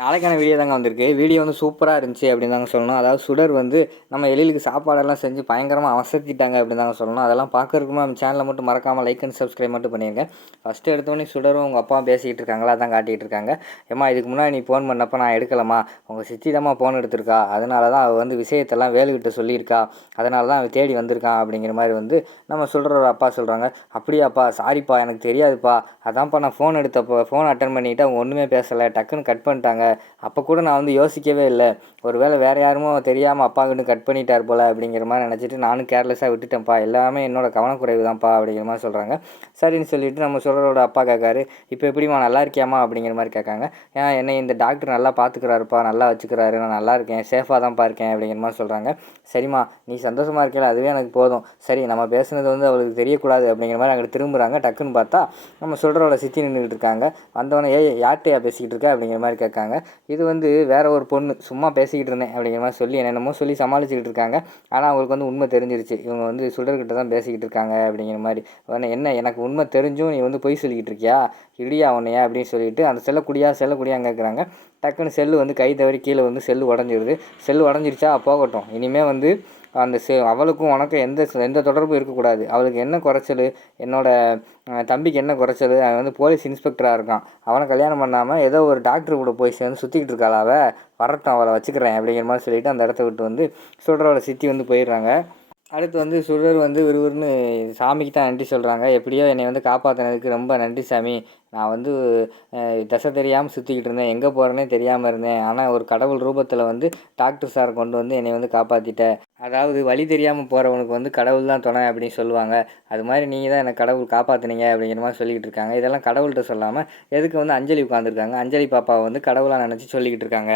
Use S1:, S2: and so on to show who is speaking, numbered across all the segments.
S1: நாளைக்கான வீடியோ தாங்க வந்திருக்கு. வீடியோ வந்து சூப்பராக இருந்துச்சு அப்படின்னு தாங்க சொல்லணும். அதாவது சுடர் வந்து நம்ம எழிலுக்கு சாப்பாடெல்லாம் செஞ்சு பயங்கரமாக அவசத்திட்டாங்க அப்படின்னு தாங்க சொல்லணும். அதெல்லாம் பார்க்கறதுக்குமா நம்ம சேனலை மட்டும் மறக்காமல் லைக் அண்ட் சப்ஸ்கிரைப் மட்டும் பண்ணிடுங்க ஃபஸ்ட்டு எடுத்தோடனே சுடரும் உங்கள் அப்பா பேசிக்கிட்டு இருக்காங்களா தான் காட்டிகிட்டு இருக்காங்க. ஏம்மா இதுக்கு முன்னாடி நீ ஃபோன் பண்ணப்போ நான் எடுக்கலாமா உங்கள் சித்தி தாம்மா ஃபோன் எடுத்திருக்கா. அதனால தான் அவள் வந்து விஷயத்தெல்லாம் வேலுக்கிட்ட சொல்லியிருக்கா. அதனால தான் அவள் தேடி வந்திருக்கான் அப்படிங்கிற மாதிரி வந்து நம்ம சொல்கிற அப்பா சொல்கிறாங்க அப்படியாப்பா சாரிப்பா எனக்கு தெரியாதுப்பா. அதான்ப்பா நான் ஃபோன் எடுத்தப்போ ஃபோன் அட்டன் பண்ணிவிட்டு அவங்க ஒன்றுமே பேசலை. டக்குன்னு கட் பண்ணிட்டாங்க. அப்போ கூட நான் வந்து யோசிக்கவே இல்லை. ஒரு வேளை வேறு யாருமோ தெரியாமல் அப்பாக்கிட்ட கட் பண்ணிட்டார் போல் அப்படிங்கிற மாதிரி நினச்சிட்டு நானும் கேர்லெஸ்ஸாக விட்டுட்டேன்ப்பா. எல்லாமே என்னோட கவனக்குறைவு தான்ப்பா அப்படிங்கிற மாதிரி சொல்கிறாங்க சரின்னு சொல்லிவிட்டு நம்ம சொல்கிறோட அப்பா கேட்காரு. இப்போ எப்படிம்மா நல்லா இருக்கியாம்மா? அப்படிங்கிற மாதிரி கேட்காங்க. ஏன் என்னை இந்த டாக்டர் நல்லா பார்த்துக்கிறாருப்பா நல்லா வச்சுக்கிறாரு. நான் நல்லா இருக்கேன். சேஃபாக தான்ப்பா இருக்கேன். அப்படிங்கிற மாதிரி சொல்கிறாங்க சரிம்மா நீ சந்தோஷமாக இருக்கல அதுவே எனக்கு போதும். சரி நம்ம பேசுனது வந்து அவளுக்கு தெரியக்கூடாது. அப்படிங்கிற மாதிரி அங்கே திரும்புகிறாங்க டக்குன்னு பார்த்தா நம்ம சொல்கிறோட சித்தி நின்றுட்டு இருக்காங்க. வந்தவொடனே ஏ யார்கிட்டையா பேசிக்கிட்டு இருக்கா? அப்படிங்கிற மாதிரி கேட்காங்க. இது வந்து வேற ஒரு பொண்ணு சும்மா பேசிக்கிட்டு இருந்தேன் அப்படிங்கிற மாதிரி சொல்லி என்னென்னமோ சொல்லி சமாளிச்சுக்கிட்டு இருக்காங்க. ஆனால் அவங்களுக்கு வந்து உண்மை தெரிஞ்சிருச்சு. இவங்க வந்து சுடர்கிட்ட தான் பேசிக்கிட்டு இருக்காங்க அப்படிங்கிற மாதிரி. உடனே என்ன எனக்கு உண்மை தெரிஞ்சும் நீ வந்து பொய் சொல்லிக்கிட்டு இருக்கியா? இடியா உன்னையா? அப்படின்னு சொல்லிட்டு அந்த செல்லக்குடியா செல்லக்குடியான்னு இருக்கிறாங்க டக்குன்னு செல்லு வந்து கை தவறி கீழே வந்து செல்லு உடஞ்சிருது. செல்லு உடஞ்சிருச்சா? போகட்டும். இனிமேல் வந்து அந்த செ அவளுக்கும் உனக்கும் எந்த எந்த தொடர்பும் இருக்கக்கூடாது. அவளுக்கு என்ன குறைச்சல்? என்னோடய தம்பிக்கு என்ன குறைச்சல்? அவன் வந்து போலீஸ் இன்ஸ்பெக்டராக இருக்கான். அவனை கல்யாணம் பண்ணாமல் ஏதோ ஒரு டாக்டர் கூட போய் சேர்ந்து சுற்றிக்கிட்டு இருக்காளா வரட்டும் அவளை வச்சுக்கிறேன் அப்படிங்கிற மாதிரி சொல்லிவிட்டு அந்த இடத்த விட்டு வந்து சுடுறவளை சித்தி வந்து போயிடுறாங்க. அடுத்து வந்து சுடர் வந்து விறுவிறுன்னு சாமிக்கு தான் நன்றி சொல்கிறாங்க எப்படியோ என்னை வந்து காப்பாற்றினதுக்கு ரொம்ப நன்றி சாமி. நான் வந்து தசை தெரியாமல் சுற்றிக்கிட்டு இருந்தேன். எங்கே போகிறேனே தெரியாமல் இருந்தேன். ஆனால் ஒரு கடவுள் ரூபத்தில் வந்து டாக்டர் சார் கொண்டு வந்து என்னை வந்து காப்பாற்றிட்டேன் அதாவது வழி தெரியாமல் போகிறவனுக்கு வந்து கடவுள் தான் துணை அப்படின்னு சொல்லுவாங்க. அது மாதிரி நீங்கள் தான் என்னை கடவுள் காப்பாற்றுனீங்க அப்படிங்கிற மாதிரி சொல்லிக்கிட்டு இருக்காங்க. இதெல்லாம் கடவுள்கிட்ட சொல்லாமல் எதுக்கு வந்து அஞ்சலி உட்காந்துருக்காங்க அஞ்சலி பாப்பாவை வந்து கடவுளாக நினச்சி சொல்லிக்கிட்டு இருக்காங்க.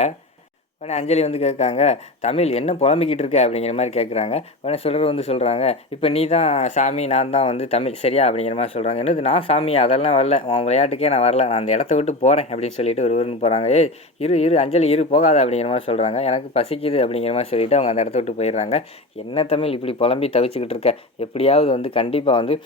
S1: உடனே அஞ்சலி வந்து கேட்காங்க தமிழ் என்ன புலம்பிக்கிட்டு இருக்க? அப்படிங்கிற மாதிரி கேட்குறாங்க. உடனே சொல்கிற வந்து சொல்கிறாங்க இப்போ நீ தான் சாமி நான் தான் வந்து தமிழ் சரியா? அப்படிங்கிற மாதிரி சொல்கிறாங்க என்னது நான் சாமி? அதெல்லாம் வரல. உன் விளையாட்டுக்கே நான் வரல. நான் அந்த இடத்த விட்டு போகிறேன் அப்படின்னு சொல்லிட்டு ஒரு போகிறாங்க ஏ இரு இரு அஞ்சலி இரு போகாத அப்படிங்கிற மாதிரி சொல்கிறாங்க எனக்கு பசிக்குது அப்படிங்கிற மாதிரி சொல்லிவிட்டு அவங்க அந்த இடத்த விட்டு போயிடுறாங்க. என்ன தமிழ் இப்படி புலம்பி தவிச்சுக்கிட்டு இருக்க? எப்படியாவது வந்து கண்டிப்பாக வந்து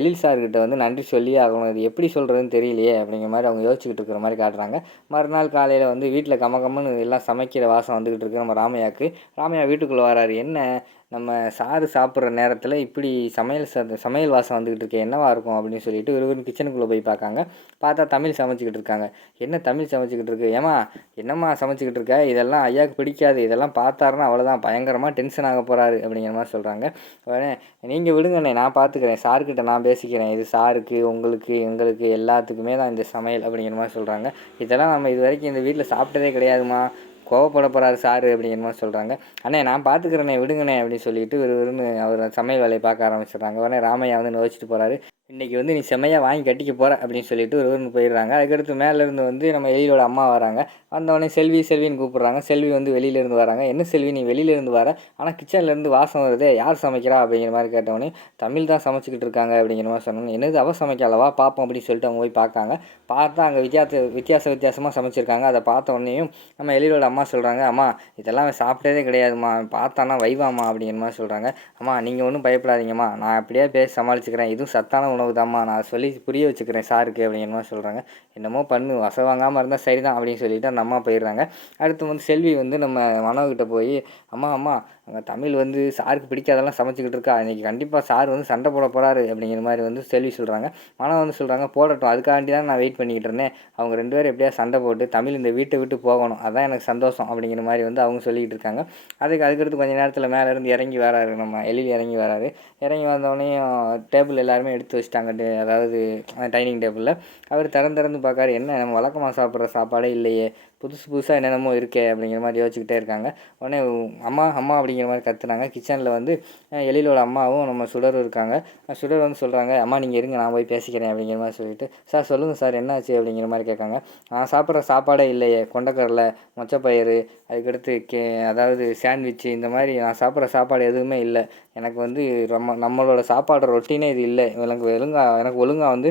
S1: எழில் சார்கிட்ட வந்து நன்றி சொல்லியே ஆகணும். இது எப்படி சொல்கிறதுன்னு தெரியலையே அப்படிங்கிற மாதிரி அவங்க யோசிச்சுக்கிட்டு இருக்கிற மாதிரி காட்டுறாங்க. மறுநாள் காலையில் வந்து வீட்டில் கம கம்மன்னு எல்லாம் சமைக்கிற வாசம் வந்துக்கிட்டு இருக்கு. நம்ம ராமையாவுக்கு ராமையா வீட்டுக்குள்ளே வராரு. என்ன? நம்ம சாறு சாப்பிட்ற நேரத்தில் இப்படி சமையல் ச- சமையல் வாசம் வந்துக்கிட்டு இருக்கே. என்னவா இருக்கும்? அப்படின்னு சொல்லிட்டு ஒருவரும் கிச்சனுக்குள்ளே போய் பார்க்காங்க. பார்த்தா தமிழ் சமைச்சிக்கிட்டு இருக்காங்க. என்ன தமிழ் சமைச்சிக்கிட்டு இருக்கு? ஏமா என்னம்மா சமைச்சிக்கிட்டு இருக்க? இதெல்லாம் ஐயாவுக்கு பிடிக்காது. இதெல்லாம் பார்த்தாருன்னா அவ்வளோதான் பயங்கரமாக டென்ஷன் ஆக போகிறாரு அப்படிங்கிற மாதிரி சொல்கிறாங்க உடனே நீங்கள் விடுங்கண்ணே நான் பார்த்துக்கிறேன். சார்கிட்ட நான் பேசிக்கிறேன். இது சாருக்கு உங்களுக்கு எங்களுக்கு எல்லாத்துக்குமே தான் இந்த சமையல். அப்படிங்கிற மாதிரி சொல்கிறாங்க இதெல்லாம் நம்ம இது வரைக்கும் இந்த வீட்டில் சாப்பிட்டதே கிடையாதுமா கோவப்பட போகிறாரு சாரு அப்படிங்கிற மாதிரி சொல்கிறாங்க அண்ணே நான் பார்த்துக்கிறேனே விடுங்கண்ணே அப்படின்னு சொல்லிட்டு ஒரு அவர் சமையல் வேலையை பார்க்க ஆரம்பிச்சிடுறாங்க. உடனே ராமையா வந்து நோச்சிட்டு போகிறாரு இன்றைக்கி வந்து நீ செம்மையாக வாங்கி கட்டிக்க போகிற அப்படின்னு சொல்லிட்டு ஒரு ஊர்னு போயிடுறாங்க. அதுக்கடுத்து மேலேருந்து வந்து நம்ம எழிலோட அம்மா வராங்க. வந்தவொடனே செல்வி செல்வின்னு கூப்பிட்றாங்க. செல்வி வந்து வெளியிலேருந்து வராங்க. என்ன செல்வி நீ வெளியிலேருந்து வர? ஆனால் கிச்சன்லேருந்து வாசம் வருதே. யார் சமைக்கிறா? அப்படிங்கிற மாதிரி கேட்டவொடனே தமிழ் தான் சமைச்சிக்கிட்டு இருக்காங்க. அப்படிங்கிற மாதிரி சொன்னோன்னே என்னது அவ சமைக்கலவா பார்ப்போம் அப்படின்னு சொல்லிட்டு அவங்க போய் பார்க்காங்க பார்த்தா அங்கே வித்தியாச வித்தியாச வித்தியாசமாக சமைச்சிருக்காங்க. அதை பார்த்த உடனேயும் நம்ம எழிலோட அம்மா சொல்கிறாங்க அம்மா இதெல்லாம் சாப்பிட்டதே கிடையாதும்மா. பார்த்தானா வைவாம்மா? அப்படிங்கிற மாதிரி சொல்கிறாங்க அம்மா நீங்கள் ஒன்றும் பயப்படாதீங்கம்மா. நான் அப்படியே பேசி சமாளிச்சுக்கிறேன். இதுவும் சத்தான உணவு தாம்மா நான் சொல்லி புரிய வச்சுக்கிறேன். சாருக்கு அப்படிங்கிற மாதிரி சொல்கிறாங்க என்னமோ பண்ணு. வச வாங்காமல் இருந்தால் சரி தான் அப்படின்னு சொல்லிட்டு அந்த அம்மா போயிடுறாங்க. அடுத்து வந்து செல்வி வந்து நம்ம மனோகிட்ட போய் அம்மா அம்மா அங்கே தமிழ் வந்து சாருக்கு பிடிக்காதெல்லாம் சமைச்சிக்கிட்டு இருக்கா. இன்றைக்கி கண்டிப்பாக சார் வந்து சண்டை போட போகிறாரு அப்படிங்கிற மாதிரி வந்து செல்வி சொல்கிறாங்க மனம் வந்து சொல்கிறாங்க போடட்டும். அதுக்காண்டி தான் நான் வெயிட் பண்ணிக்கிட்டு இருந்தேன். அவங்க ரெண்டு பேரும் எப்படியா சண்டை போட்டு தமிழ் இந்த வீட்டை விட்டு போகணும். அதான் எனக்கு சந்தோஷம். அப்படிங்கிற மாதிரி வந்து அவங்க சொல்லிக்கிட்டு இருக்காங்க. அதுக்கு அதுக்கடுத்து கொஞ்ச நேரத்தில் மேலே இருந்து இறங்கி வராரு நம்ம. எழில் இறங்கி வராரு. இறங்கி வந்தோடனே டேபிள் எல்லாருமே எடுத்து வச்சிட்டாங்க அதாவது டைனிங் டேபிளில். அவர் திறந்து திறந்து பார்க்காரு என்ன நம்ம வழக்கமாக சாப்பிட்ற சாப்பாடே இல்லையே. புதுசு புதுசாக என்னென்னமோ இருக்கே அப்படிங்கிற மாதிரி யோசிச்சுக்கிட்டே இருக்காங்க. உடனே அம்மா அம்மா அப்படிங்கிற மாதிரி கத்துனாங்க. கிச்சனில் வந்து எழிலோட அம்மாவும் நம்ம சுடரும் இருக்காங்க. சுடர் வந்து சொல்கிறாங்க அம்மா நீங்கள் இருங்க நான் போய் பேசிக்கிறேன் அப்படிங்கிற மாதிரி சொல்லிட்டு சார் சொல்லுங்கள் சார் என்னாச்சு? அப்படிங்கிற மாதிரி கேட்காங்க. நான் சாப்பிட்ற சாப்பாடே இல்லையே கொண்டக்கடலை மொச்சப்பயிறு அதுக்கடுத்து கே அதாவது சாண்ட்விட்சு இந்த மாதிரி நான் சாப்பிட்ற சாப்பாடு எதுவுமே இல்லை. எனக்கு வந்து ரொம்ப நம்மளோட சாப்பாடு ரொட்டீனே இது இல்லை. எனக்கு ஒழுங்காக எனக்கு ஒழுங்காக வந்து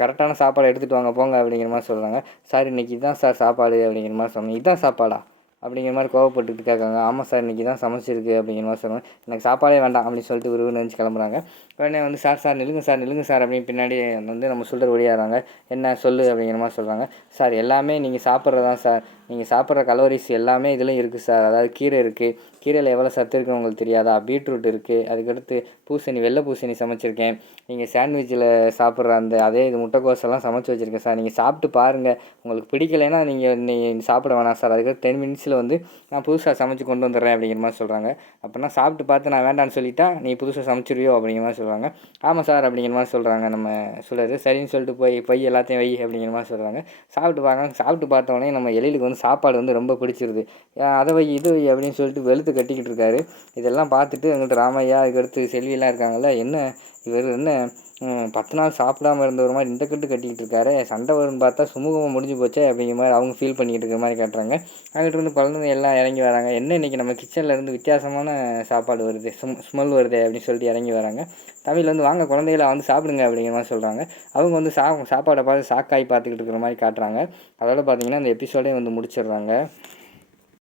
S1: கரெக்டான சாப்பாடு எடுத்துகிட்டு வாங்க போங்க அப்படிங்கிற மாதிரி சொல்கிறாங்க சார் இன்னைக்கு தான் சார் சாப்பாடு அப்படிங்கிற மாதிரி சொன்னேன் இதுதான் சாப்பாடா? அப்படிங்கிற மாதிரி கோவப்பட்டுட்டு கேட்காங்க. ஆமாம் சார் இன்றைக்கி தான் சமைச்சிருக்கு அப்படிங்கிற மாதிரி சொன்னாங்க. எனக்கு சாப்பாடே வேண்டாம் அப்படின்னு சொல்லிட்டு ஒரு நினச்சி கிளம்புறாங்க. உடனே வந்து சார் சார் நில்லுங்க சார் நில்லுங்க சார் அப்படின்னு பின்னாடி வந்து நம்ம சொல்கிற ஒடியாடுறாங்க. என்ன சொல்லு அப்படிங்கிற மாதிரி சொல்கிறாங்க சார் எல்லாமே நீங்கள் சாப்பிட்றது தான் சார்? நீங்கள் சாப்பிட்ற கலோரிஸ் எல்லாமே இதுலேயும் இருக்குது சார் அதாவது கீரை இருக்குது கீரையில் எவ்வளோ சத்து இருக்குன்னு உங்களுக்கு தெரியாதா? பீட்ரூட் இருக்குது அதுக்கடுத்து பூசணி வெள்ளை பூசணி சமைச்சிருக்கேன். நீங்கள் சாண்ட்விச்சில் சாப்பிட்ற அந்த அதே இது முட்டைக்கோஸ் எல்லாம் சமைச்சு வச்சுருக்கேன் சார் நீங்கள் சாப்பிட்டு பாருங்கள் உங்களுக்கு பிடிக்கலைன்னா நீங்கள் நீ சாப்பிட வேணாம் சார் அதுக்கு டென் மினிட்ஸில் வந்து நான் புதுசாக சமைச்சு கொண்டு வந்துடுறேன் அப்படிங்கிற மாதிரி சொல்கிறாங்க அப்படின்னா சாப்பிட்டு பார்த்து நான் வேண்டான்னு சொல்லிட்டா நீ புதுசாக சமைச்சிருவியோ அப்படிங்கிற மாதிரி சொல்கிறாங்க ஆமாம் சார் அப்படிங்கிற மாதிரி சொல்கிறாங்க நம்ம சொல்கிறது சரின்னு சொல்லிட்டு போய் போய் எல்லாத்தையும் வை அப்படிங்கிற மாதிரி சொல்கிறாங்க சாப்பிட்டு பார்க்க சாப்பிட்டு பார்த்தோன்னே நம்ம எழிலுக்கு வந்து சாப்பாடு வந்து ரொம்ப பிடிச்சிருது. அதை வை இது வை அப்படின்னு சொல்லிட்டு வெளுத்து கட்டிக்கிட்டு இருக்காரு. இதெல்லாம் பார்த்துட்டு எங்கள்கிட்ட ராமையா அதுக்கடுத்து செல்வியெல்லாம் இருக்காங்கல்ல என்ன இவர் என்ன பத்து நாள் சாப்பிடாம இருந்த ஒரு மாதிரி இந்த கட்டு கட்டிக்கிட்டு இருக்காரு. சண்டை வரும்னு பார்த்தா சுமூகமாக முடிஞ்சு போச்சே அப்படிங்கிற மாதிரி அவங்க ஃபீல் பண்ணிக்கிட்டு இருக்கிற மாதிரி காட்டுறாங்க. அங்கிட்டு இருந்து குழந்தைங்க எல்லாம் இறங்கி வராங்க. என்ன இன்னைக்கு நம்ம கிச்சனில் இருந்து வித்தியாசமான சாப்பாடு வருது? ஸ்மெல் ஸ்மெல் வருது அப்படின்னு சொல்லிட்டு இறங்கி வராங்க. தமிழ் வந்து வாங்க குழந்தைகள வந்து சாப்பிடுங்க அப்படிங்கிற மாதிரி சொல்கிறாங்க அவங்க வந்து சா சாப்பாடை பார்த்து சாக்காய் பார்த்துக்கிட்டு இருக்கிற மாதிரி காட்டுறாங்க. அதோட பார்த்தீங்கன்னா அந்த எபிசோடே வந்து முடிச்சிடுறாங்க.